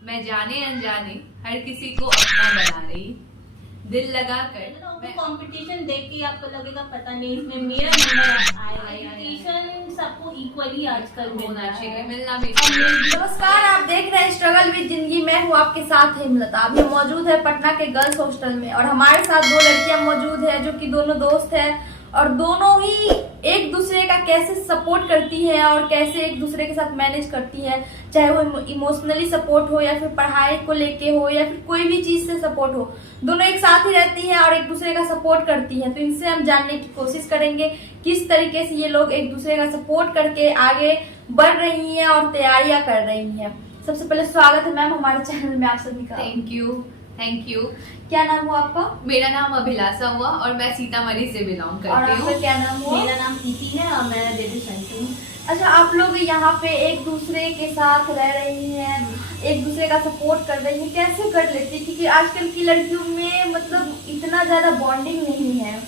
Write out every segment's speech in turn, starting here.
मैं जाने अनजाने हर किसी को अपना बना रही, दिल लगा कर मैं कंपटीशन देख के आपको लगेगा पता नहीं इसमें मेरा नंबर आएगा। एजुकेशन सबको इक्वली आजकल होना चाहिए, मिलना मिलना भी नमस्कार, आप देख रहे हैं स्ट्रगल विद जिंदगी। मैं हूँ आपके साथ हेमलता। अभी मौजूद है पटना के गर्ल्स हॉस्टल में और हमारे साथ दो लड़कियां मौजूद है जो कि दोनों दोस्त है और दोनों ही एक दूसरे का कैसे सपोर्ट करती है और कैसे एक दूसरे के साथ मैनेज करती है, चाहे वो इमोशनली सपोर्ट हो या फिर पढ़ाई को लेके हो या फिर कोई भी चीज से सपोर्ट हो। दोनों एक साथ ही रहती हैं और एक दूसरे का सपोर्ट करती हैं। तो इनसे हम जानने की कोशिश करेंगे किस तरीके से ये लोग एक दूसरे का सपोर्ट करके आगे बढ़ रही हैं और तैयारियां कर रही हैं। सबसे पहले स्वागत है मैम हमारे चैनल में आप सभी का। Thank you. क्या नाम हुआ आपका? मेरा नाम अभिलाषा हुआ और मैं सीतामढ़ी से बिलोंग और करती आपका हूँ। क्या नाम हुआ? मेरा नाम प्रीति है और मैं बेबी शंकर हूँ। अच्छा, आप लोग यहाँ पे एक दूसरे के साथ रह रही हैं, एक दूसरे का सपोर्ट कर रही हैं, कैसे कर लेती है? क्योंकि आजकल की लड़कियों में मतलब इतना ज्यादा बॉन्डिंग नहीं है।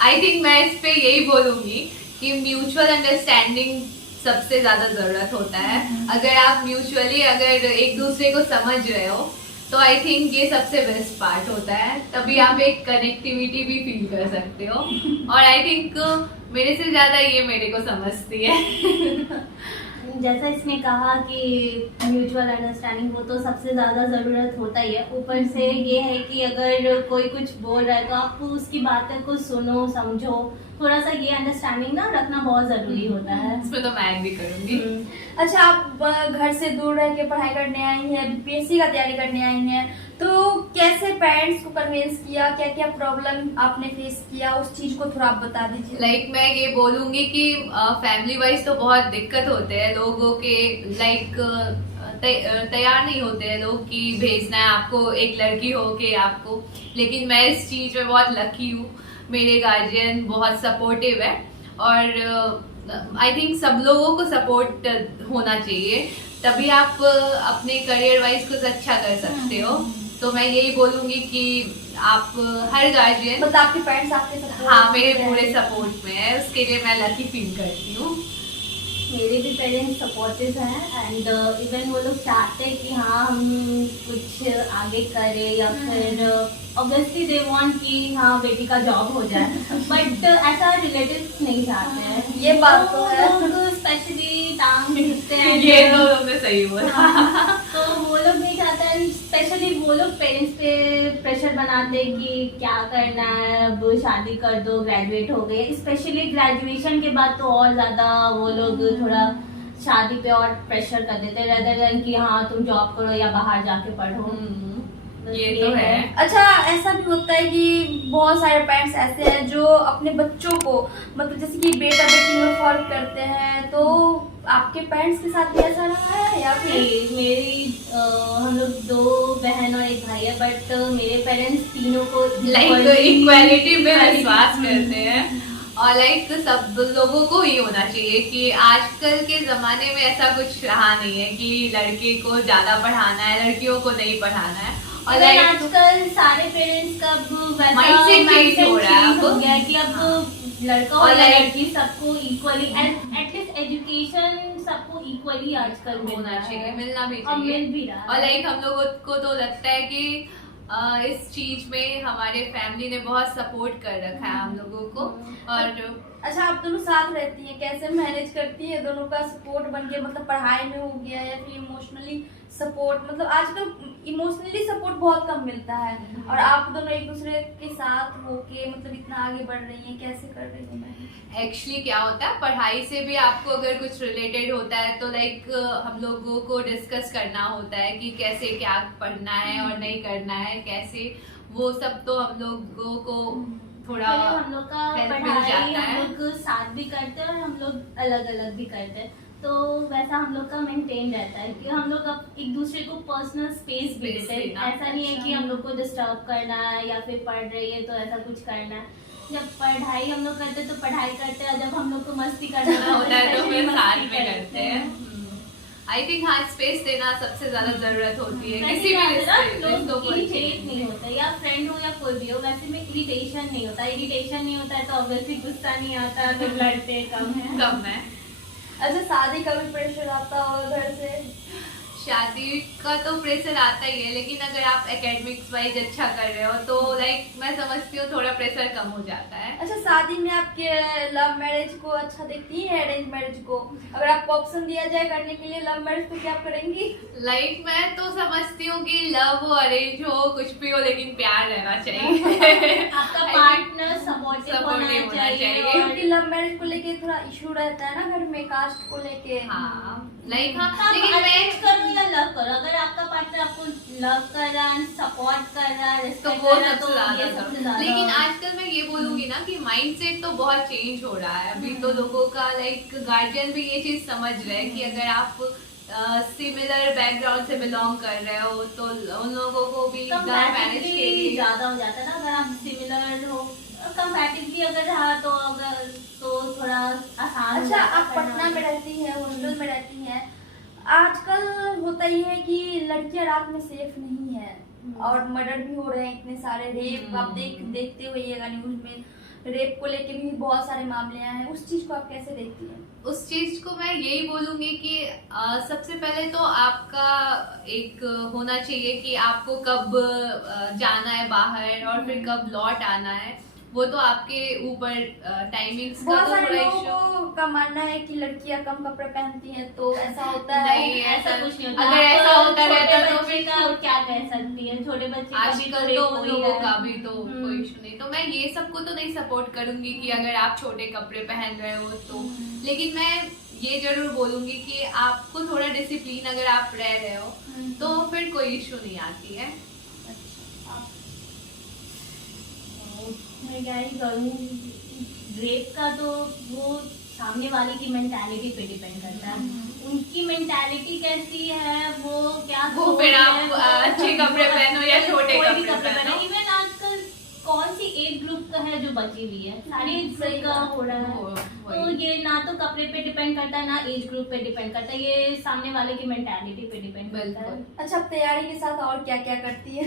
आई थिंक मैं इस पे यही बोलूंगी कि म्यूचुअल अंडरस्टैंडिंग सबसे ज्यादा जरूरत होता है। अगर आप म्यूचुअली अगर एक दूसरे को समझ रहे हो तो आई थिंक ये सबसे बेस्ट पार्ट होता है, तभी आप एक कनेक्टिविटी भी फील कर सकते हो। और आई थिंक मेरे से ज्यादा ये मेरे को समझती है। जैसा इसने कहा कि म्यूचुअल अंडरस्टैंडिंग वो तो सबसे ज्यादा जरूरत होता ही है। ऊपर से ये है कि अगर कोई कुछ बोल रहा है तो आप उसकी बातें को सुनो समझो। थोड़ा सा ये अंडरस्टैंडिंग ना रखना बहुत जरूरी होता है। इसमें तो मैं एग्री करूंगी। अच्छा, आप घर से दूर रह के पढ़ाई करने आई हैं, बीपीएससी का तैयारी करने आई हैं, तो कैसे पेरेंट्स को कन्विंस किया, क्या क्या प्रॉब्लम आपने फेस किया, उस चीज को थोड़ा आप बता दीजिए। लाइक मैं ये बोलूंगी कि फैमिली वाइज तो बहुत दिक्कत होते हैं लोगों के। लाइक तैयार नहीं होते हैं लोग कि भेजना है आपको एक लड़की हो के आपको। लेकिन मैं इस चीज में बहुत लकी हूँ, मेरे गार्जियन बहुत सपोर्टिव है और आई थिंक सब लोगों को सपोर्ट होना चाहिए, तभी आप अपने करियर वाइज कुछ अच्छा कर सकते हो। तो मैं यही बोलूंगी कि आप हर गार्जियन मतलब आपके पेरेंट्स आपके सपोर्ट? हाँ, मेरे पूरे सपोर्ट में है, उसके लिए मैं लकी फील करती हूँ। मेरे भी पेरेंट्स सपोर्टिव हैं एंड इवन वो लोग चाहते हैं कि हाँ हम कुछ आगे करें या फिर ऑब्वियसली दे वांट कि हाँ बेटी का जॉब हो जाए। बट ऐसा रिलेटिव्स नहीं चाहते हैं। ये बात तो है। लोग स्पेशली टांग खींचते हैं। ये तो तुमने सही बोला। तो वो लोग नहीं चाहते हैं। स्पेशली वो लोग पेरेंट्स पे प्रेशर बनाते हैं कि क्या करना है, अब शादी कर दो, ग्रेजुएट हो गए। स्पेशली ग्रेजुएशन के बाद तो और ज्यादा वो लोग थोड़ा शादी पे और प्रेशर कर देते हैं रेदर देन कि हाँ तुम जॉब करो या बाहर जाके पढ़ो। ये तो है। अच्छा, ऐसा भी होता है कि बहुत सारे पेरेंट्स ऐसे हैं जो अपने बच्चों को मतलब जैसे कि बेटा बेटी में फर्क करते हैं, तो आपके पेरेंट्स के साथ भी ऐसा रहा है या फिर? मेरी हम लोग 2 बहन और 1 भाई है बट मेरे पेरेंट्स तीनों को लाइक इक्वालिटी पे विश्वास करते हैं और लाइक सब लोगों को ही होना चाहिए कि आजकल के जमाने में ऐसा कुछ रहा नहीं है कि लड़के को ज्यादा पढ़ाना है, लड़कियों को नहीं पढ़ाना है। और और आजकल सारे पेरेंट्स का वैसा Mindset change हो रहा है अब। हो गया है कि अब लड़का और लड़की सबको इक्वली एटलीस्ट एजुकेशन सबको इक्वली आजकल होना चाहिए, मिलना भी और चाहिए। मिल भी रहा है। और लाइक हम लोगों को तो लगता है कि इस चीज में हमारे फैमिली ने बहुत सपोर्ट कर रखा है हम लोगों को। और अच्छा, आप दोनों साथ रहती हैं, कैसे मैनेज करती है दोनों का सपोर्ट बन के? मतलब पढ़ाई में हो गया या फिर इमोशनली सपोर्ट? मतलब आजकल इमोशनली सपोर्ट बहुत कम मिलता है और आप दोनों एक दूसरे के साथ होके मतलब इतना आगे बढ़ रही हैं, कैसे कर रही हैं मैनेज? एक्चुअली क्या होता है, पढ़ाई से भी आपको अगर कुछ रिलेटेड होता है तो लाइक हम लोगों को डिस्कस करना होता है कि कैसे क्या पढ़ना है और नहीं करना है, कैसे वो सब तो हम लोगों को थोड़ा हम लोग का help मिल पढ़ाई जाता है। हम लोग साथ भी करते हैं और हम लोग अलग अलग भी करते हैं। तो वैसा हम लोग का मेंटेन रहता है कि हम लोग अब एक दूसरे को पर्सनल स्पेस भी देते हैं। देना। ऐसा नहीं है कि हम लोग को डिस्टर्ब करना है या फिर पढ़ रही है तो ऐसा कुछ करना है। जब पढ़ाई हम लोग करते हैं तो पढ़ाई करते हैं, जब हम लोग को मस्ती करना होता है तो especially फिर साथ मस्ती में करते हैं। आई थिंक हाँ, स्पेस देना सबसे ज्यादा जरूरत होती है किसी भी रिश्तों को। इरिटेट नहीं होता या फ्रेंड हो या कोई भी हो, वैसे में इरिटेशन नहीं होता। इरिटेशन नहीं होता है तो ऑब्वियसली गुस्सा नहीं आता, फिर लड़ते कम है। कम है। अच्छा, शादी का भी प्रेशर आता होगा घर से? शादी का तो प्रेशर आता ही है, लेकिन अगर आप एकेडमिक्स वाइज अच्छा कर रहे हो तो लाइक मैं समझती हूँ थोड़ा प्रेशर कम हो जाता है। अच्छा, शादी में आपके लव मैरिज को अच्छा देखती है अरेंज मैरिज को? अगर आपको ऑप्शन दिया जाए करने के लिए लव मैरिज तो क्या आप करेंगी? लाइक मैं तो समझती हूँ कि लव हो अरेंज हो कुछ भी हो, लेकिन प्यार रहना चाहिए। आपका पार्टनर सपोर्टिव होना चाहिए। क्योंकि लव मैरिज को लेके थोड़ा इशू रहता है ना घर में, कास्ट को लेके। हाँ लाइक हाँ, आप लेकिन अरेंज मैं करो या लव करो, अगर आपका पार्टनर आपको लव कर रहा है, सपोर्ट कर रहा है, तो रिस्पेक्ट वो कर रहा है, सबसे तो ये ज्यादा सबसे था। ज्यादा। लेकिन आजकल मैं ये बोलूंगी ना कि माइंडसेट तो बहुत चेंज हो रहा है अभी। तो लोगों का लाइक गार्जियन भी ये चीज समझ रहे हैं कि अगर आप सिमिलर बैकग्राउंड से बिलोंग कर रहे हो तो उन लोगों को भी लव मैरिज के कंपैटिबिलिटी लिए ज्यादा हो जाता है ना, अगर आप सिमिलर हो, कंपैटिबिलिटी अगर रहा तो अगर तो थोड़ा आसान हो अच्छा, जाता आप करना। पटना में रहती हैं, हॉस्टल में रहती हैं। आजकल होता ही है कि लड़कियां रात में सेफ नहीं है और मर्डर भी हो रहे हैं इतने सारे, रेप आप देखते होइएगा न्यूज में, रेप को लेके भी बहुत सारे मामले आए हैं। उस चीज को आप कैसे देखती हैं? उस चीज को मैं यही बोलूंगी कि सबसे पहले तो आपका एक होना चाहिए कि आपको कब जाना है बाहर और फिर कब लौट आना है, वो तो आपके ऊपर टाइमिंग्स का बहुत तो सारे थोड़ा लोगों इशू। का मानना है कि लड़कियां कम कपड़े पहनती हैं तो ऐसा होता है। नहीं, ऐसा कुछ नहीं होता। अगर आप ऐसा होता छोटे रहता तो बच्चे का क्या कह सकती है, छोटे बच्चे का भी आजकल rape तो हो उन ही लोगों रहा का है। भी तो कोई इशू नहीं। तो मैं ये सबको तो नहीं सपोर्ट करूंगी कि अगर आप छोटे कपड़े पहन रहे हो तो, लेकिन मैं ये जरूर बोलूंगी कि आपको थोड़ा डिसिप्लिन अगर आप रह रहे हो तो फिर कोई इशू नहीं आती है। मैं क्या ही करूँ, रेप का तो वो सामने वाले की मेंटालिटी पे डिपेंड करता है। उनकी मेंटालिटी कैसी है, वो क्या वो सोच फिर है, आप वो अच्छे कपड़े पहनो या छोटे कोई भी कपड़े पहनो। इवन आजकल कौन सी एज ग्रुप का है जो बची हुई है, सारी एज सही ग्रुप का बात। हो रहा है। तो वही। ये ना तो कपड़े पे डिपेंड करता है ना एज ग्रुप पे डिपेंड करता है, ये सामने वाले की मेंटालिटी पे डिपेंड करता है। बिल्कुल। अच्छा, आप तैयारी के साथ और क्या क्या करती है?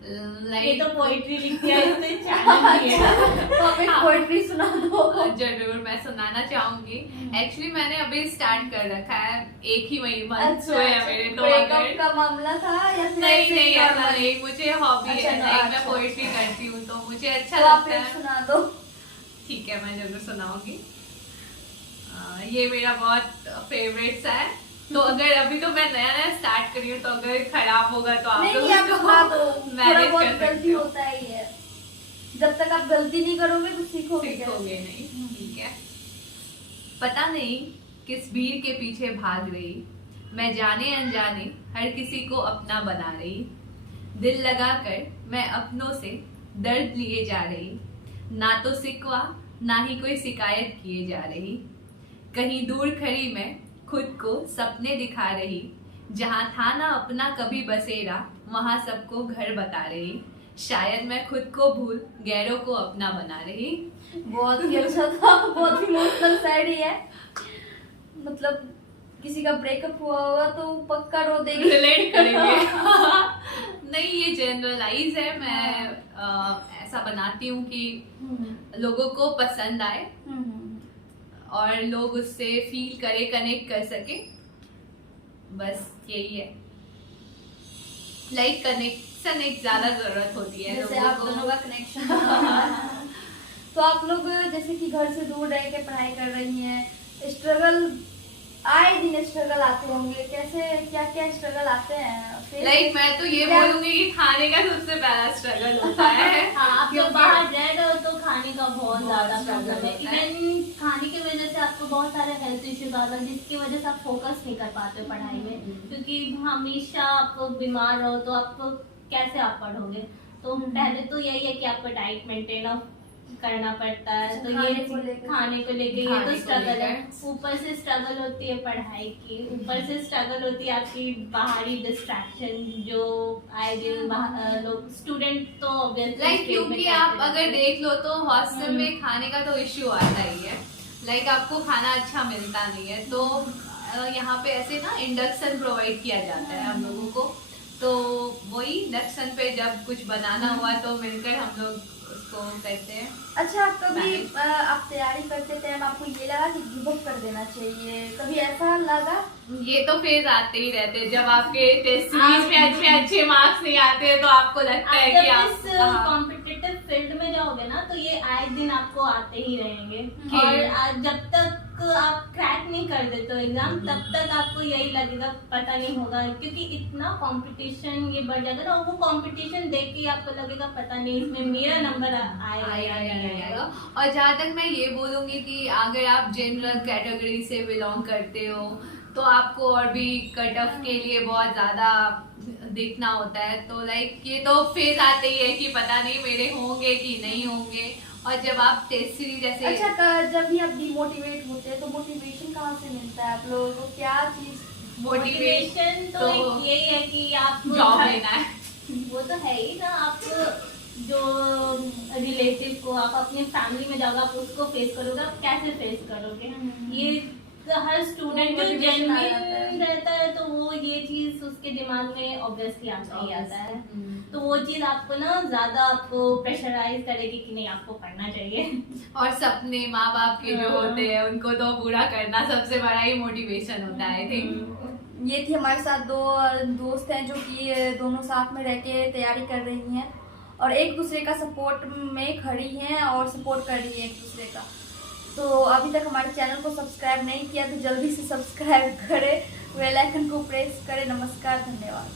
ये लाइक तो पोइट्री लिखती है, इससे चैनल भी है। तो आप एक पोएट्री सुना दो। जरूर मैं सुनाना चाहूंगी। एक्चुअली मैंने अभी स्टार्ट कर रखा है, एक ही महीने मंथ अच्छा, हुए हैं मेरे, तो ब्रेकअप अगर का मामला था या फिर नहीं ऐसे नहीं ऐसा normal? नहीं, मुझे हॉबी अच्छा, है, लाइक मैं अच्छा। पोएट्री करती हूँ तो मुझे अच्छा तो आप लगता एक है। सुना दो। ठीक है, मैं जरूर सुनाऊंगी। ये मेरा बहुत फेवरेट सा है, तो अगर अभी तो मैं नया नया स्टार्ट करी हूँ तो अगर खराब होगा तो आप लोग नहीं, आप उसको सुना दो, थोड़ा मैनेज बहुत कर सकते गलती हो। होता ही है। जब तक आप गलती नहीं करोगे तो सीखोगे कैसे? सीखोगे नहीं। ठीक है। पता नहीं किस भीड़ के पीछे भाग रही, मैं जाने अनजाने हर किसी को अपना बना रही, दिल लगाकर मैं अपनों से दर्द लिए जा रही, ना तो सिकवा ना ही कोई शिकायत किए जा रही, कहीं दूर खड़ी मैं खुद को सपने दिखा रही, जहाँ था ना अपना कभी बसेरा वहां सबको घर बता रही, शायद मैं खुद को भूल गैरों को अपना बना रही। बहुत ही अच्छा था, बहुत ही इमोशनल शायरी है। मतलब किसी का ब्रेकअप हुआ होगा तो पक्का रो देगी। रिलेट करेंगे। नहीं, ये जनरलाइज है, मैं ऐसा बनाती हूँ कि लोगों को पसंद आए और लोग उससे फील करे, कनेक्ट कर सके, बस यही है। लाइक कनेक्शन एक ज्यादा जरूरत होती है जैसे लोगों आप को। दोनों का कनेक्शन। तो आप लोग जैसे कि घर से दूर रह के पढ़ाई कर रही हैं, स्ट्रगल आए दिन स्ट्रगल आते होंगे, कैसे क्या क्या स्ट्रगल आते हैं? लाइक मैं तो ये क्या- बोलूंगी कि खाने का सबसे पहला स्ट्रगल होता है। हाँ, आप जब क्योंकि- बाहर रह रहे हो तो खाने का बहुत बहुत ज्यादा struggle प्रॉब्लम है। होता है। इवन खाने की वजह से आपको बहुत सारे हेल्थ इश्यूज आता है, जिसकी वजह से आप फोकस नहीं कर पाते हो पढ़ाई में, क्योंकि हमेशा आप बीमार रहो तो आपको कैसे आप पढ़ोगे। तो पहले तो यही है कि आपको डाइट मेंटेन करना पड़ता है। अच्छा, तो खाने ये को लेकर। खाने को लेके ये खाने तो को स्ट्रगल है। लेकर। ऊपर से स्ट्रगल होती है पढ़ाई की, ऊपर से स्ट्रगल होती है आपकी बाहरी डिस्ट्रैक्शन जो आए दिन लोग स्टूडेंट तो ऑब्वियसली लाइक क्योंकि आप अगर देख लो तो हॉस्टल में खाने का तो इश्यू आता ही है। लाइक आपको खाना अच्छा मिलता नहीं है, तो यहाँ पे ऐसे ना इंडक्शन प्रोवाइड किया जाता है हम लोगों को, तो वही नेक्स्ट पे जब कुछ बनाना हुआ तो मिलकर हम लोग उसको करते हैं। अच्छा, कभी Manage। आप तैयारी करते टाइम आपको ये लगा कि गिव अप कर देना चाहिए, कभी ऐसा लगा? ये तो फेज आते ही रहते हैं, जब आपके टेस्ट सीरीज में अच्छे मार्क्स नहीं आते हैं तो आपको लगता है कि आप इस कॉम्पिटिटिव फील्ड में जाओगे ना तो ये आए दिन आपको आते ही रहेंगे। कि- और जब तक आप क्रैक नहीं कर देते हो एग्जाम तब तक आपको यही लगेगा पता नहीं होगा, क्योंकि इतना कंपटीशन ये बढ़ जाएगा ना, वो कंपटीशन देख के आपको लगेगा पता नहीं इसमें मेरा नंबर आएगा। और जहाँ तक मैं ये बोलूंगी कि अगर आप जनरल कैटेगरी से बिलोंग करते हो तो आपको और भी कट ऑफ के लिए बहुत ज्यादा देखना होता है। तो लाइक ये तो फेज आते ही है कि पता नहीं मेरे होंगे कि नहीं होंगे। और जब आप टेस्ट सीरीज जैसे अच्छा, जब भी आप डिमोटिवेट होते हैं तो मोटिवेशन कहाँ से मिलता है आप लोगों को, क्या चीज? मोटिवेशन तो एक यही है कि आप जॉब लेना है, वो तो है ही ना। आप जो रिलेटिव को आप अपनी फैमिली में जाओगे आप उसको फेस करोगे, आप कैसे फेस करोगे? ये तो हर स्टूडेंट जो Motivation आ जेन्युइन जाता है। रहता है तो वो ये चीज उसके दिमाग में ऑब्वियसली आता ही आता है। तो वो चीज आपको ना ज्यादा आपको प्रेशराइज करेगी कि नहीं आपको पढ़ना चाहिए। और सपने माँ बाप के जो होते हैं उनको तो पूरा करना सबसे बड़ा ही मोटिवेशन होता है। आई थिंक ये थी हमारे साथ दो दोस्त हैं जो कि दोनों साथ में रह के तैयारी कर रही हैं और एक दूसरे का सपोर्ट में खड़ी हैं और सपोर्ट कर रही है एक दूसरे का। तो अभी तक हमारे चैनल को सब्सक्राइब नहीं किया तो जल्दी से सब्सक्राइब करें, बेल आइकन को प्रेस करें। नमस्कार, धन्यवाद।